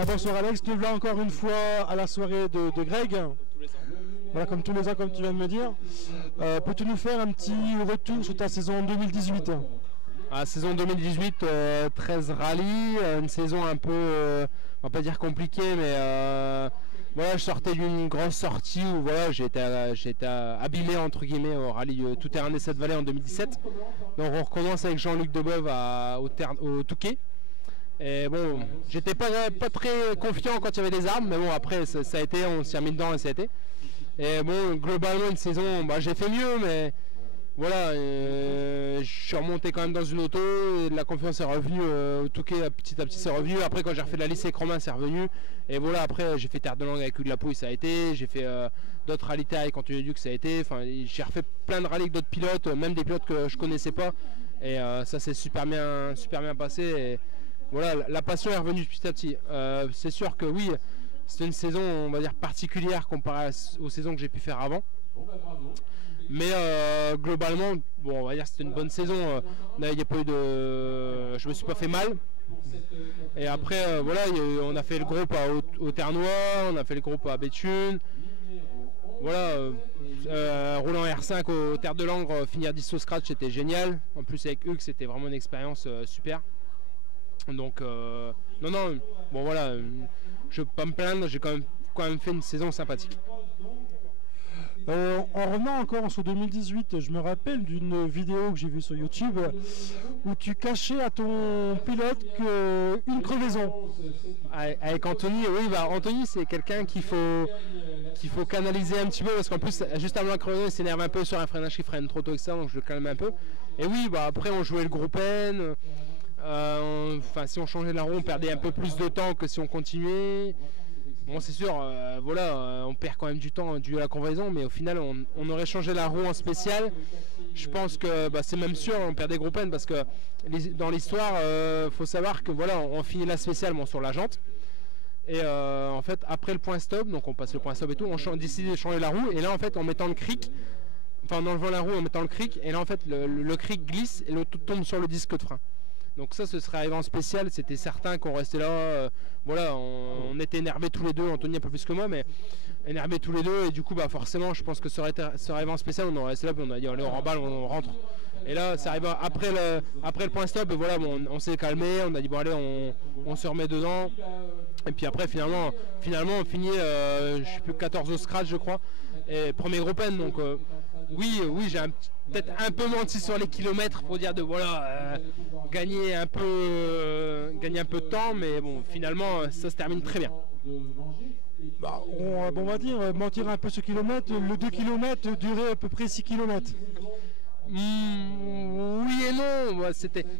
Bah, bonsoir Alex, nous voilà encore une fois à la soirée de Greg. Voilà, comme tous les ans, comme tu viens de me dire. Peux-tu nous faire un petit retour sur ta saison 2018? La saison 2018, 13 rallyes, une saison un peu, on va pas dire compliquée, mais voilà, je sortais d'une grosse sortie où voilà, j'ai été abîmé entre guillemets au rallye tout terrain des 7 Vallées en 2017. Donc on recommence avec Jean-Luc Debeuve au Touquet. Et bon, j'étais pas très confiant quand il y avait des armes, mais bon après ça a été, on s'y a mis dedans et ça a été. Et bon, globalement une saison, bah, j'ai fait mieux, mais voilà, je suis remonté quand même dans une auto, et la confiance est revenue au Touquet, petit à petit c'est revenu. Après quand j'ai refait la lycée Romain c'est revenu. Et voilà, après j'ai fait Terre de Langue avec Hugues Lapouille, ça a été. J'ai fait d'autres rallyes terre avec Anthony Duc, ça a été. Enfin, j'ai refait plein de rallyes avec d'autres pilotes, même des pilotes que je connaissais pas. Et ça s'est super bien passé. Et voilà, la passion est revenue petit à petit. C'est sûr que oui, c'était une saison, on va dire, particulière comparée aux saisons que j'ai pu faire avant. Mais globalement, bon, on va dire que c'était une bonne saison. Il n'y a pas eu de, je me suis pas fait mal. Et après, voilà, on a fait le groupe au Terre-Noire, on a fait le groupe à Béthune. Voilà, roulant R5 au Terre de Langres, finir 10 au scratch, c'était génial. En plus avec Hugues, c'était vraiment une expérience super. Donc, non, bon voilà, je ne peux pas me plaindre, j'ai quand même fait une saison sympathique. En revenant encore sur 2018, je me rappelle d'une vidéo que j'ai vue sur YouTube où tu cachais à ton pilote une crevaison. Avec Anthony, oui, bah Anthony c'est quelqu'un qu'il faut canaliser un petit peu, parce qu'en plus juste avant la crevaison il s'énerve un peu sur un freinage qui freine trop tôt, etc. Donc je le calme un peu. Et oui, bah après on jouait le groupe N. Enfin, si on changeait la roue, on perdait un peu plus de temps que si on continuait. Bon, c'est sûr, voilà, on perd quand même du temps dû à la convenaison, mais au final, on aurait changé la roue en spécial. Je pense que bah, c'est même sûr, on perd des groupes N parce que dans l'histoire, faut savoir que voilà, on finit la spéciale bon, sur la jante. Et en fait, après le point stop, donc on passe le point stop et tout, on décide de changer la roue. Et là, en fait, en mettant le cric, enfin en enlevant la roue, en mettant le cric, et là, en fait, le cric glisse et l'auto tombe sur le disque de frein. Donc ça, ce serait arrivé en spécial, c'était certain qu'on restait là, voilà, on était énervés tous les deux, Anthony un peu plus que moi, mais énervés tous les deux, et du coup, bah forcément, je pense que ça aurait arrivé en spécial, on aurait resté là, puis on a dit, allez, on remballe, on rentre. Et là, ça arrive après le point stop, et voilà, bon, on s'est calmé, on a dit, bon allez, on se remet dedans, et puis après, finalement, on finit, je sais plus, 14 au scratch, je crois, et premier groupe N, donc oui, j'ai peut-être un peu menti sur les kilomètres pour dire de voilà gagner un peu de temps, mais bon finalement ça se termine très bien. Bah, on va dire mentir un peu sur kilomètres, le 2 km durait à peu près 6 km. Oui et non,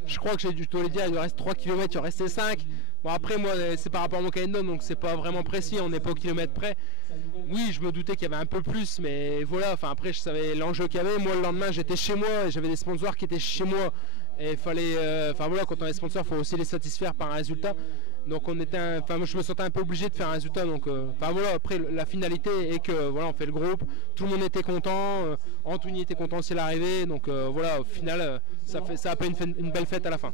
je crois que j'ai dû te le dire, il reste 3 km, il en restait 5. Bon après moi c'est par rapport à mon calendrier, donc c'est pas vraiment précis, on n'est pas au kilomètre près. Oui, je me doutais qu'il y avait un peu plus, mais voilà, enfin après je savais l'enjeu qu'il y avait. Moi le lendemain j'étais chez moi et j'avais des sponsors qui étaient chez moi. Et il fallait, enfin voilà, quand on est sponsor, il faut aussi les satisfaire par un résultat. Donc je me sentais un peu obligé de faire un résultat. Donc, enfin voilà, après la finalité est que voilà, on fait le groupe, tout le monde était content, Anthony était content aussi à l'arrivée. Donc voilà, au final, ça a fait une belle fête à la fin.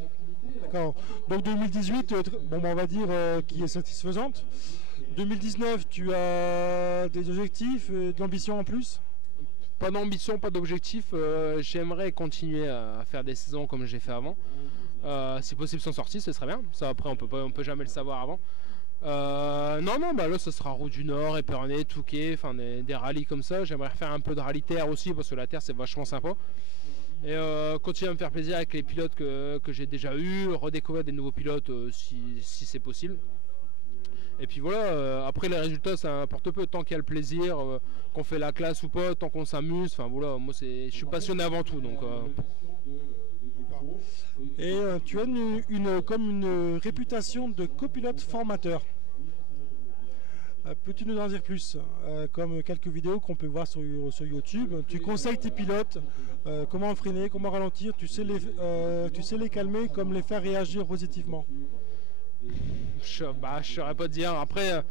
D'accord. Donc 2018, bon, on va dire qui est satisfaisante. 2019, tu as des objectifs, de l'ambition en plus? Pas d'ambition, pas d'objectif. J'aimerais continuer à faire des saisons comme j'ai fait avant. Si possible sans sortie, ce serait bien. Ça après on peut jamais le savoir avant. Non, bah là ce sera Route du Nord, Épernay, Touquet, enfin des rallyes comme ça. J'aimerais faire un peu de rallye terre aussi parce que la terre c'est vachement sympa. Et continuer à me faire plaisir avec les pilotes que j'ai déjà eu, redécouvrir des nouveaux pilotes si c'est possible. Et puis voilà, après les résultats ça importe peu, tant qu'il y a le plaisir, qu'on fait la classe ou pas, tant qu'on s'amuse, enfin voilà, moi je suis passionné avant tout donc. Et tu as comme une réputation de copilote formateur. Peux-tu nous en dire plus, comme quelques vidéos qu'on peut voir sur YouTube? Tu conseilles tes pilotes comment freiner, comment ralentir, tu sais les calmer, comme les faire réagir positivement. Je saurais pas te dire. Après,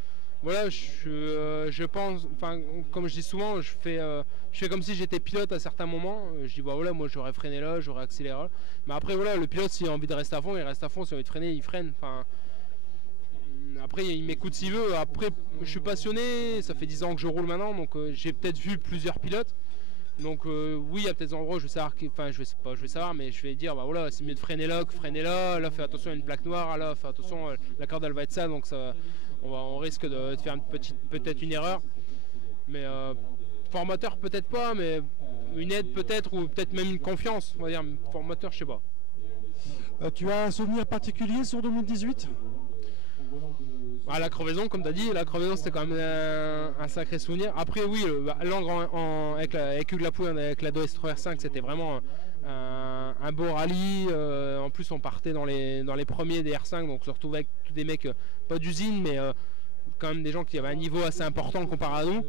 voilà, je pense, enfin, comme je dis souvent, je fais comme si j'étais pilote à certains moments. Je dis, bah voilà, moi j'aurais freiné là, j'aurais accéléré là. Mais après, voilà, le pilote, s'il a envie de rester à fond, il reste à fond. S'il a envie de freiner, il freine. Enfin, Après il m'écoute s'il veut. Après je suis passionné, ça fait 10 ans que je roule maintenant, donc j'ai peut-être vu plusieurs pilotes. Donc oui, il y a peut-être des endroits où je vais savoir, je vais savoir, mais je vais dire bah voilà, c'est mieux de freiner là que freiner là. Là, fais attention, il y a une plaque noire. Là, fais attention, la corde elle va être ça, donc on risque de faire peut-être une erreur. Mais formateur peut-être pas, mais une aide peut-être, ou peut-être même une confiance. On va dire formateur, je sais pas. Tu as un souvenir particulier sur 2018? La crevaison, comme tu as dit, la crevaison c'était quand même un sacré souvenir. Après oui, l'angre avec Hugues Lapouille, avec la 2S3R5, c'était vraiment un beau rallye. En plus on partait dans les premiers des R5, donc on se retrouvait avec tous des mecs, pas d'usine, mais quand même des gens qui avaient un niveau assez important comparé à nous.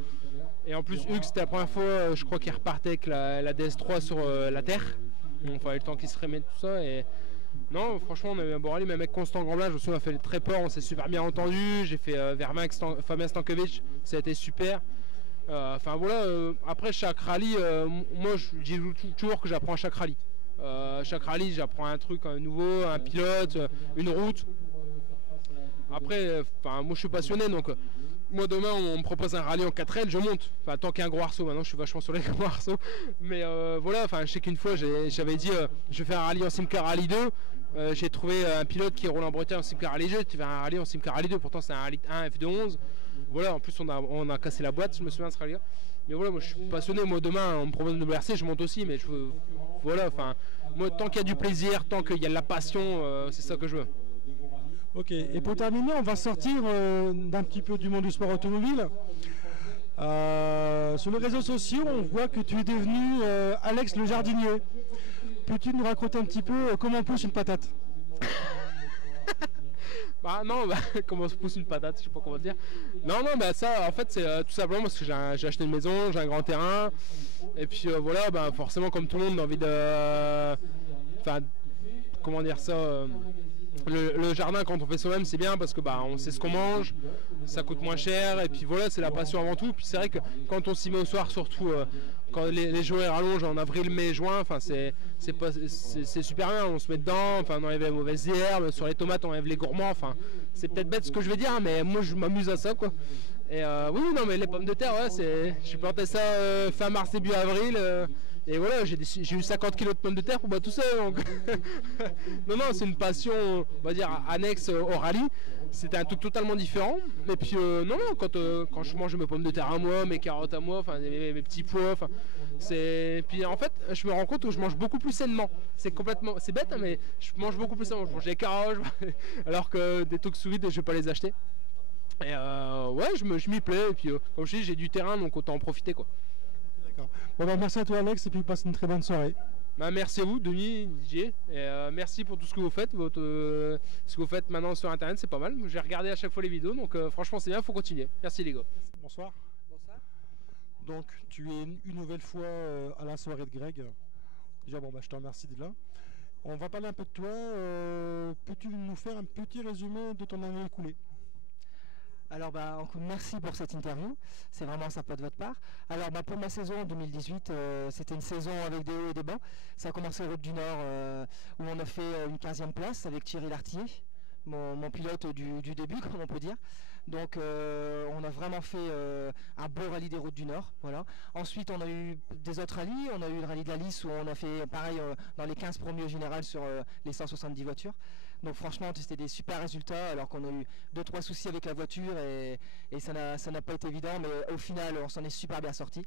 Et en plus Hugues, c'était la première fois, je crois qu'il repartait avec la DS3 sur la terre. Donc il fallait le temps qu'il se remette tout ça. Et non, franchement, on a eu un beau rallye, même avec Constant Grandblat, je me souviens, on a fait très peur, on s'est super bien entendu. J'ai fait Vermac, Fabien Stankovic, ça a été super. Enfin voilà, après chaque rallye, moi je dis toujours que j'apprends à chaque rallye. Chaque rallye, j'apprends un truc nouveau, un pilote, une route. Après, moi je suis passionné, donc moi demain on me propose un rallye en 4L, je monte. Enfin tant qu'il y a un gros arceau, maintenant je suis vachement sur les gros arceaux. Mais voilà, enfin je sais qu'une fois j'avais dit je vais faire un rallye en Simca Rallye 2. J'ai trouvé un pilote qui roule en Bretagne en Simca Rallye 2, tu fais un rallye en Simca Rallye 2, pourtant c'est un rallye 1 F211. Voilà, en plus on a cassé la boîte, je me souviens de ce rallye là. Mais voilà, moi je suis passionné, moi demain on me propose une WRC, je monte aussi, mais je veux, voilà, enfin moi tant qu'il y a du plaisir, tant qu'il y a de la passion, c'est ça que je veux. Ok, et pour terminer, on va sortir d'un petit peu du monde du sport automobile. Sur les réseaux sociaux, on voit que tu es devenu Alex le jardinier. Peux-tu nous raconter un petit peu comment on pousse une patate? Comment se pousse une patate, je sais pas comment dire. Non, ça en fait c'est tout simplement parce que j'ai acheté une maison, j'ai un grand terrain. Et puis voilà, forcément comme tout le monde on a envie de... Enfin, comment dire ça le jardin quand on fait soi-même c'est bien parce que on sait ce qu'on mange, ça coûte moins cher et puis voilà c'est la passion avant tout. Puis c'est vrai que quand on s'y met au soir, surtout quand les journées rallongent en avril, mai, juin, enfin c'est super bien, on se met dedans, enfin on enlève les mauvaises herbes, sur les tomates on enlève les gourmands, enfin c'est peut-être bête ce que je vais dire mais moi je m'amuse à ça quoi. Et oui non mais les pommes de terre j'ai planté ça fin mars début avril. Et voilà, j'ai eu 50 kg de pommes de terre pour moi tout seul. Donc non, c'est une passion, on va dire, annexe au rallye. C'était un truc totalement différent. Et puis quand je mange mes pommes de terre à moi, mes carottes à moi, enfin mes petits pois, puis en fait, je me rends compte que je mange beaucoup plus sainement. C'est bête, hein, mais je mange beaucoup plus sainement. Je mange des carottes, alors que des trucs sous vide, je vais pas les acheter. Et ouais, je m'y plais. Et puis comme je dis, j'ai du terrain, donc autant en profiter quoi. Bon merci à toi Alex et puis passe une très bonne soirée. Merci à vous Denis, DJ, et merci pour tout ce que vous faites, ce que vous faites maintenant sur internet c'est pas mal, j'ai regardé à chaque fois les vidéos donc franchement c'est bien, faut continuer. Merci les gars. Bonsoir. Bonsoir. Donc tu es une nouvelle fois à la soirée de Greg. Déjà je te remercie d'être là. On va parler un peu de toi, peux-tu nous faire un petit résumé de ton année écoulée? Alors merci pour cette interview, c'est vraiment sympa de votre part. Alors pour ma saison 2018, c'était une saison avec des hauts et des bas. Ça a commencé Route du Nord où on a fait une 15e place avec Thierry Lartier, mon pilote du début comme on peut dire. Donc on a vraiment fait un beau rallye des Routes du Nord. Voilà. Ensuite on a eu des autres rallyes, on a eu le rallye de la Lys où on a fait pareil dans les 15 premiers au général sur les 170 voitures. Donc franchement c'était des super résultats alors qu'on a eu 2-3 soucis avec la voiture et ça n'a pas été évident, mais au final on s'en est super bien sorti.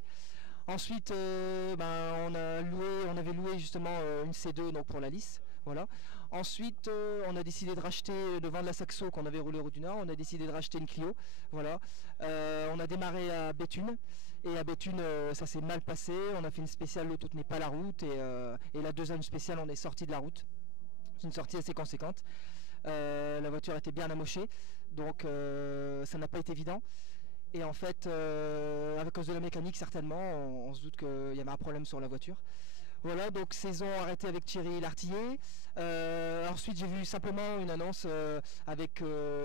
Ensuite on avait loué justement une C2 donc pour la Lys. Voilà. Ensuite on a décidé de racheter, de vendre la Saxo qu'on avait roulé Route du Nord, on a décidé de racheter une Clio. Voilà. On a démarré à Béthune. Et à Béthune ça s'est mal passé, on a fait une spéciale, l'auto tenait pas la route et la deuxième spéciale on est sorti de la route. C'est une sortie assez conséquente. La voiture était bien amochée, donc ça n'a pas été évident. Et en fait, à cause de la mécanique certainement, on se doute qu'il y avait un problème sur la voiture. Voilà, donc saison arrêtée avec Thierry Lartier. Ensuite j'ai vu simplement une annonce avec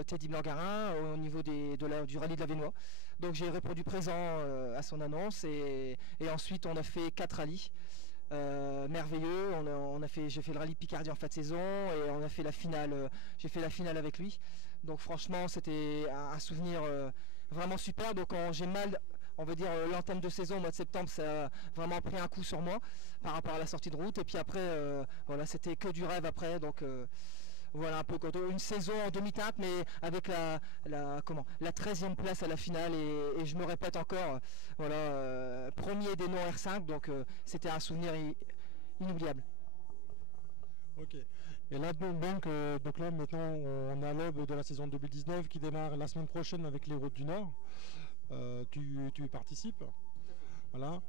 Teddy Blangarin au niveau du rallye de la Vénois. Donc j'ai répondu présent à son annonce et ensuite on a fait 4 rallyes. Merveilleux, j'ai fait le rallye Picardie en fin de saison et on a fait la finale, j'ai fait la finale avec lui. Donc franchement, c'était un souvenir vraiment super. Donc quand j'ai mal, on va dire l'entame de saison au mois de septembre, ça a vraiment pris un coup sur moi par rapport à la sortie de route. Et puis après, voilà, c'était que du rêve après. Donc voilà un peu une saison en demi-teinte, mais avec la 13e place à la finale. Et je me répète encore, voilà, premier des non R5. Donc c'était un souvenir inoubliable. Ok. Et là donc là maintenant on est à l'aube de la saison 2019 qui démarre la semaine prochaine avec les Routes du Nord. Tu y participes. Voilà.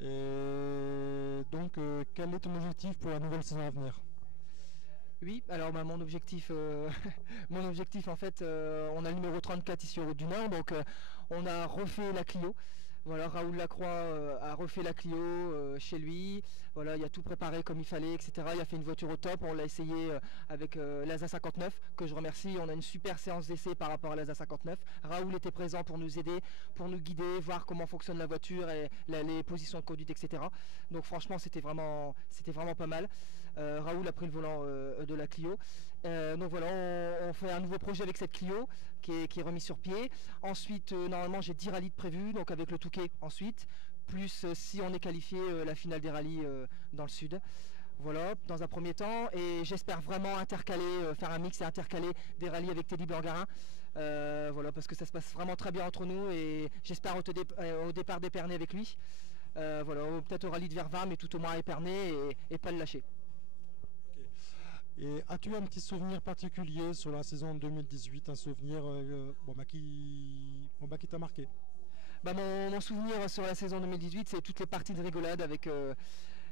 Et donc quel est ton objectif pour la nouvelle saison à venir? Oui, alors mon objectif en fait, on a le numéro 34 ici aux Routes du Nord, donc on a refait la Clio. Voilà, Raoul Lacroix a refait la Clio chez lui. Voilà, il a tout préparé comme il fallait, etc. Il a fait une voiture au top. On l'a essayé avec l'Asa 59, que je remercie. On a une super séance d'essai par rapport à l'Asa 59. Raoul était présent pour nous aider, pour nous guider, voir comment fonctionne la voiture et les positions de conduite, etc. Donc franchement, c'était vraiment pas mal. Raoul a pris le volant de la Clio. Donc voilà, on fait un nouveau projet avec cette Clio qui est remis sur pied. Ensuite, normalement, j'ai 10 rallyes de prévus, donc avec le Touquet ensuite, plus si on est qualifié, la finale des rallyes dans le sud. Voilà, dans un premier temps, et j'espère vraiment intercaler, faire un mix et intercaler des rallyes avec Teddy Burgarin. Voilà, parce que ça se passe vraiment très bien entre nous et j'espère au départ d'Épernay avec lui. Voilà, peut-être au rallye de Vervins, mais tout au moins à Épernay et pas le lâcher. Et as-tu un petit souvenir particulier sur la saison 2018, un souvenir qui t'a marqué? Mon souvenir sur la saison 2018, c'est toutes les parties de rigolade avec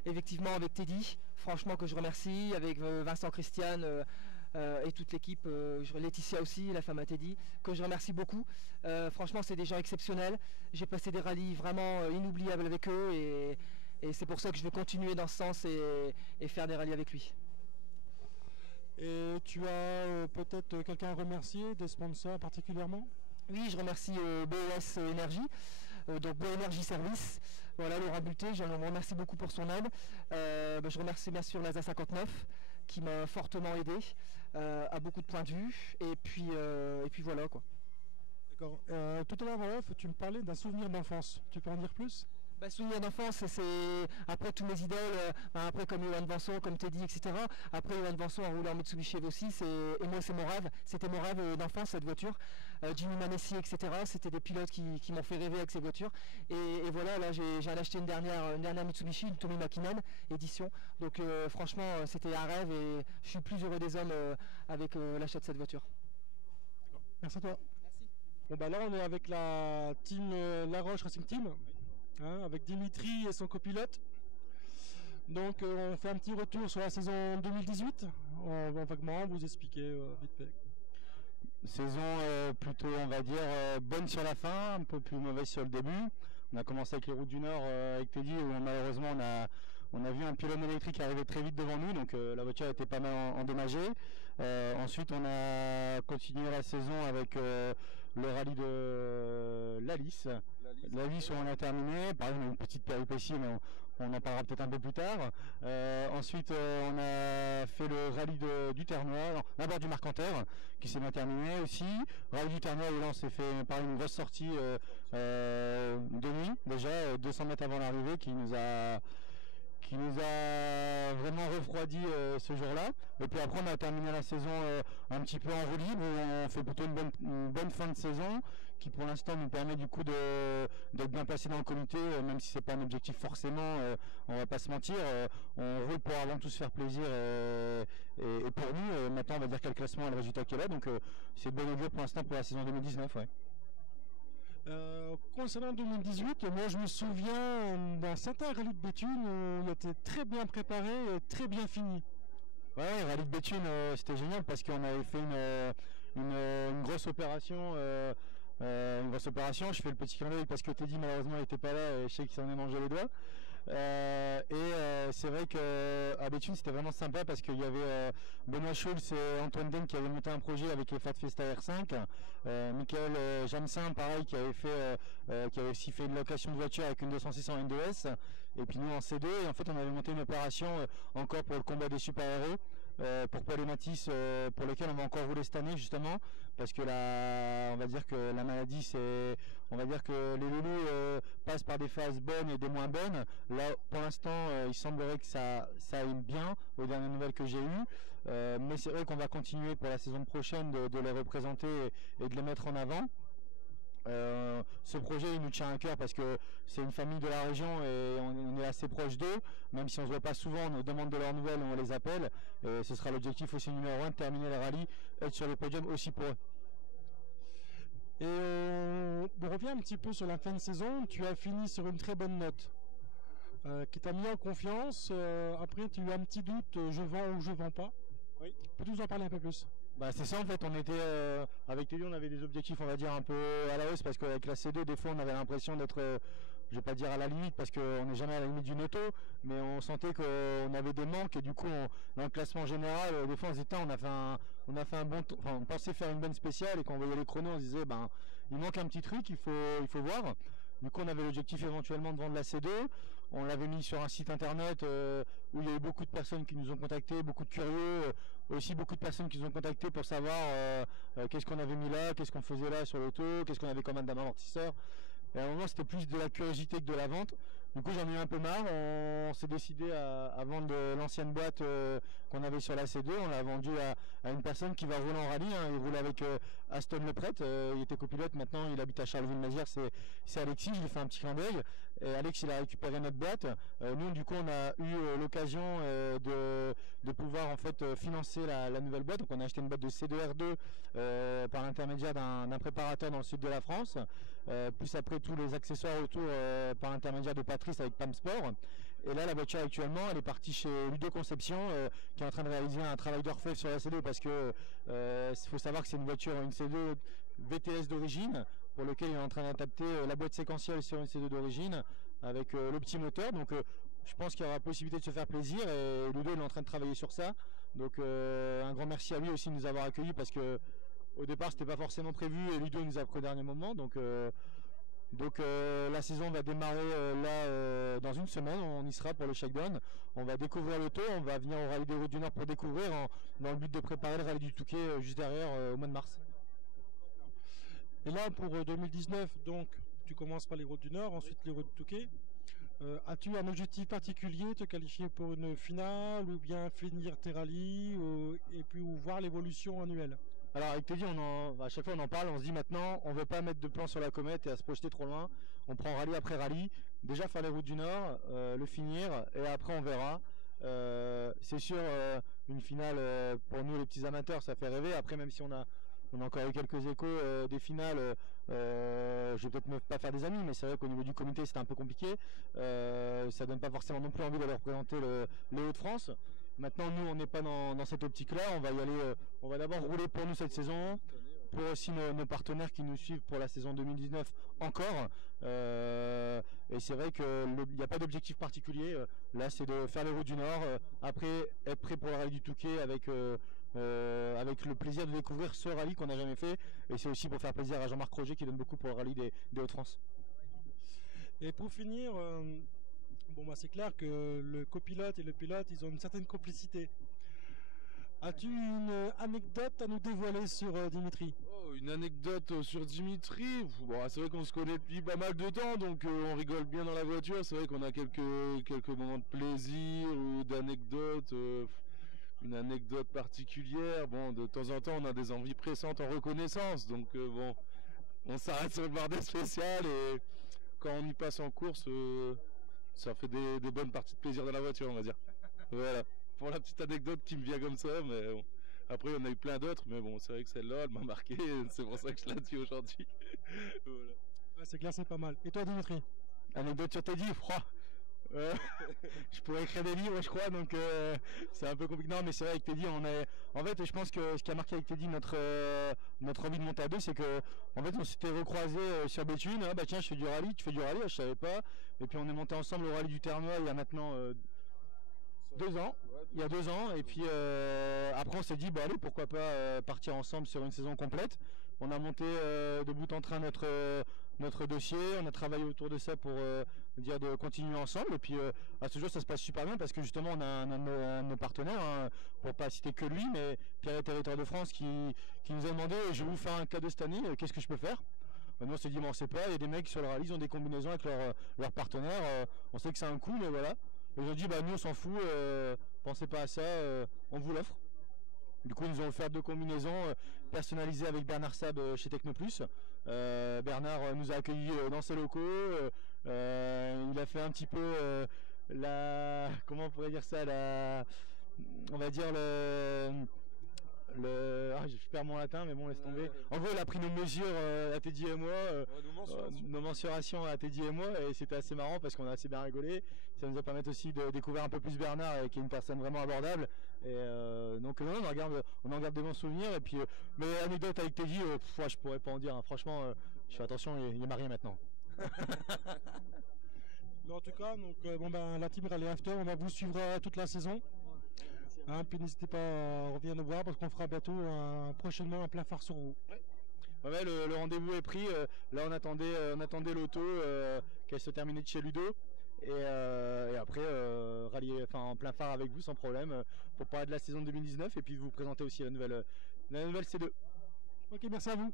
effectivement avec Teddy, franchement que je remercie, avec Vincent Christian et toute l'équipe, Laetitia aussi, la femme à Teddy, que je remercie beaucoup. Franchement, c'est des gens exceptionnels. J'ai passé des rallyes vraiment inoubliables avec eux et c'est pour ça que je vais continuer dans ce sens et faire des rallyes avec lui. Et tu as peut-être quelqu'un à remercier, des sponsors particulièrement? Oui, je remercie BES Énergie, donc BE Service. Voilà, Laurent Bulté, je le remercie beaucoup pour son aide. Je remercie bien sûr l'ASA 59 qui m'a fortement aidé à beaucoup de points de vue. Et puis voilà quoi. D'accord. Tout à l'heure en off, tu me parlais d'un souvenir d'enfance. Tu peux en dire plus? Souvenir d'enfance, c'est après tous mes idoles, après comme Johan Vanson, comme Teddy, etc. Après Johan Vanson a roulé en Mitsubishi aussi, et moi c'est mon rêve, c'était mon rêve d'enfance cette voiture. Jimmy Manessi, etc. C'était des pilotes qui m'ont fait rêver avec ces voitures. Et voilà, là j'ai acheté une dernière Mitsubishi, une Tommy Makinen édition. Donc franchement c'était un rêve et je suis plus heureux des hommes avec l'achat de cette voiture. D'accord. Merci à toi. Merci. Bon là on est avec la team Laroche Racing Team. Avec Dimitri et son copilote. Donc on fait un petit retour sur la saison 2018. On va vaguement vous expliquer vite fait. Saison plutôt on va dire bonne sur la fin, un peu plus mauvaise sur le début. On a commencé avec les Routes du Nord avec Teddy où malheureusement on a vu un pylône électrique arriver très vite devant nous, donc la voiture était pas mal endommagée. Ensuite on a continué la saison avec le rallye de l'Alice. L'Alice où on a terminé, par exemple une petite péripétie mais on en parlera peut-être un peu plus tard. Ensuite on a fait le rallye du Ternois, d'abord du Marcanterre qui s'est bien terminé aussi. Rallye du Ternois où là on s'est fait par une grosse sortie de nuit déjà, 200 mètres avant l'arrivée qui nous a vraiment refroidi ce jour-là. Et puis après on a terminé la saison un petit peu en roue libre où on fait plutôt une bonne fin de saison qui pour l'instant nous permet du coup d'être bien placé dans le comité, même si c'est pas un objectif forcément, on va pas se mentir, on roule pour avant tout se faire plaisir et pour nous maintenant on va dire quel classement est le résultat qu'il y a là, donc c'est bon augure pour l'instant pour la saison 2019. Ouais. Concernant 2018, moi je me souviens d'un certain rallye de Béthune où il était très bien préparé et très bien fini. Ouais, rallye de Béthune c'était génial parce qu'on avait fait une grosse opération. Je fais le petit clin d'œil parce que Teddy malheureusement n'était pas là et je sais qu'il s'en est mangé les doigts. C'est vrai qu'à Béthune c'était vraiment sympa parce qu'il y avait Benoît Schulz et Antoine Den qui avaient monté un projet avec les Fat Fiesta R5, Michael Jamsin pareil qui avait aussi fait une location de voiture avec une 206 en N2S et puis nous en C2 et en fait on avait monté une opération encore pour le combat des super-héros pour Paul et Matisse pour lesquels on va encore rouler cette année justement parce que on va dire que la maladie, on va dire que les loulous passent par des phases bonnes et des moins bonnes. Là, pour l'instant, il semblerait que ça aille bien aux dernières nouvelles que j'ai eues. Mais c'est vrai qu'on va continuer pour la saison prochaine de les représenter et de les mettre en avant. Ce projet il nous tient à cœur parce que c'est une famille de la région et on est assez proche d'eux, même si on ne se voit pas souvent, on nous demande de leurs nouvelles, on les appelle, et ce sera l'objectif aussi numéro 1, de terminer le rallye, être sur le podium aussi pour eux. Et on revient un petit peu sur la fin de saison, tu as fini sur une très bonne note qui t'a mis en confiance, après tu as eu un petit doute, je vends ou je vends pas. Oui. Peux-tu nous en parler un peu plus? Bah c'est ça en fait, on était avec Teddy, on avait des objectifs on va dire un peu à la hausse parce qu'avec la C2 des fois on avait l'impression d'être, je vais pas dire à la limite parce qu'on n'est jamais à la limite d'une auto, mais on sentait qu'on avait des manques et du coup dans le classement général des fois on se disait on a fait un bon on pensait faire une bonne spéciale et quand on voyait les chronos on se disait ben il manque un petit truc, il faut voir. Du coup on avait l'objectif éventuellement de vendre la C2. On l'avait mis sur un site internet où il y a eu beaucoup de personnes qui nous ont contactés, beaucoup de curieux, aussi beaucoup de personnes qui nous ont contactés pour savoir qu'est-ce qu'on avait mis là, qu'est-ce qu'on faisait là sur l'auto, qu'est-ce qu'on avait comme amortisseur. Et à un moment c'était plus de la curiosité que de la vente. Du coup j'en ai eu un peu marre, on s'est décidé à vendre l'ancienne boîte qu'on avait sur la C2, on l'a vendue à une personne qui va rouler en rallye, hein. Il roule avec Aston Le Pret, il était copilote, maintenant il habite à Charleville-Mézières, c'est Alexis, je lui fais un petit clin d'œil. Et Alex il a récupéré notre boîte. Nous du coup on a eu l'occasion de pouvoir en fait financer la nouvelle boîte. Donc on a acheté une boîte de C2R2 par l'intermédiaire d'un préparateur dans le sud de la France, plus après tous les accessoires autour par l'intermédiaire de Patrice avec PAM Sport. Et là la voiture actuellement elle est partie chez Ludo Conception qui est en train de réaliser un travail d'orfèvre sur la C2 parce que faut savoir que c'est une voiture, une C2 VTS d'origine, pour lequel il est en train d'adapter la boîte séquentielle sur une C2 d'origine avec le petit moteur. Donc je pense qu'il y aura possibilité de se faire plaisir et Ludo il est en train de travailler sur ça. Donc un grand merci à lui aussi de nous avoir accueillis parce que au départ c'était pas forcément prévu et Ludo nous a pris au dernier moment. Donc la saison va démarrer là dans une semaine, on y sera pour le shakedown. On va découvrir l'auto, on va venir au rallye des Routes du Nord pour découvrir dans le but de préparer le rallye du Touquet juste derrière au mois de mars. Et là pour 2019, donc tu commences par les Routes du Nord, ensuite les Routes du Touquet. As-tu un objectif particulier, te qualifier pour une finale ou bien finir tes rallyes et puis voir l'évolution annuelle? Alors avec Teddy, à chaque fois on en parle, on se dit maintenant on ne veut pas mettre de plan sur la comète et à se projeter trop loin. On prend rallye après rallye, déjà faire les Routes du Nord, le finir et après on verra. C'est sûr une finale pour nous les petits amateurs ça fait rêver. Après même si on a encore eu quelques échos des finales, je vais peut-être pas faire des amis, mais c'est vrai qu'au niveau du comité c'était un peu compliqué. Ça donne pas forcément non plus envie d'aller représenter les Hauts-de-France. Maintenant nous on n'est pas dans cette optique là, on va y aller, on va d'abord rouler pour nous cette saison, pour aussi nos partenaires qui nous suivent pour la saison 2019 encore. Et c'est vrai qu'il n'y a pas d'objectif particulier, là c'est de faire les Routes du Nord, après être prêt pour le rallye du Touquet avec le plaisir de découvrir ce rallye qu'on n'a jamais fait, et c'est aussi pour faire plaisir à Jean-Marc Roger qui donne beaucoup pour le rallye des Hauts-de-France. Et pour finir, c'est clair que le copilote et le pilote ils ont une certaine complicité. As-tu une anecdote à nous dévoiler sur Dimitri? Une anecdote sur Dimitri, c'est vrai qu'on se connaît depuis pas mal de temps, donc on rigole bien dans la voiture. C'est vrai qu'on a quelques moments de plaisir ou d'anecdotes. Une anecdote particulière, de temps en temps on a des envies pressantes en reconnaissance, donc on s'arrête sur le bordel spécial et quand on y passe en course, ça fait des bonnes parties de plaisir dans la voiture, on va dire. Voilà, pour la petite anecdote qui me vient comme ça, mais bon. Après on a eu plein d'autres, mais bon c'est vrai que celle-là elle m'a marqué, c'est pour ça que je la dis aujourd'hui. Voilà. C'est clair, c'est pas mal. Et toi Dimitri? Anecdote sur Teddy, froid. Je pourrais écrire des livres je crois, donc c'est un peu compliqué. Non mais c'est vrai avec Teddy en fait je pense que ce qui a marqué avec Teddy notre envie de monter à deux, c'est que en fait on s'était recroisés sur Béthune. Ah bah tiens je fais du rallye, tu fais du rallye, je savais pas, et puis on est monté ensemble au rallye du Ternois il y a maintenant 2 ans, il y a 2 ans, et puis après on s'est dit allez pourquoi pas partir ensemble sur une saison complète. On a monté de bout en train notre dossier, on a travaillé autour de ça pour dire de continuer ensemble. Et puis à ce jour, ça se passe super bien parce que justement, on a un de nos partenaires, hein, pour pas citer que lui, mais Pierre et Territoire de France qui nous a demandé, je vais vous faire un cadeau cette année, qu'est-ce que je peux faire? Nous on s'est dit, bon, on sait pas, il y a des mecs sur le rallye, ils ont des combinaisons avec leurs partenaires, on sait que c'est un coup, mais voilà. Et ils ont dit, bah nous on s'en fout, pensez pas à ça, on vous l'offre. Du coup, ils nous ont offert 2 combinaisons personnalisées avec Bernard Sab chez Technoplus. Bernard nous a accueillis dans ses locaux. Il a fait un petit peu comment on pourrait dire ça, on va dire je perds mon latin, mais bon, laisse tomber. En gros, il a pris nos mesures à Teddy et moi, nos mensurations à Teddy et moi, et c'était assez marrant parce qu'on a assez bien rigolé. Ça nous a permis aussi de découvrir un peu plus Bernard, qui est une personne vraiment abordable. Et donc on en garde des bons souvenirs. Et puis, mais anecdote avec Teddy, je pourrais pas en dire. Hein. Franchement, je fais attention, il est marié maintenant. Mais en tout cas, donc, la team Rally After, on va vous suivre toute la saison. Hein, puis n'hésitez pas à revenir nous voir parce qu'on fera bientôt prochainement un plein phare sur vous. Ouais, le rendez-vous est pris. Là, on attendait l'auto qu'elle se terminait de chez Ludo. Et après, rallier, en plein phare avec vous sans problème pour parler de la saison 2019 et puis vous présenter aussi la nouvelle C2. Ok, merci à vous.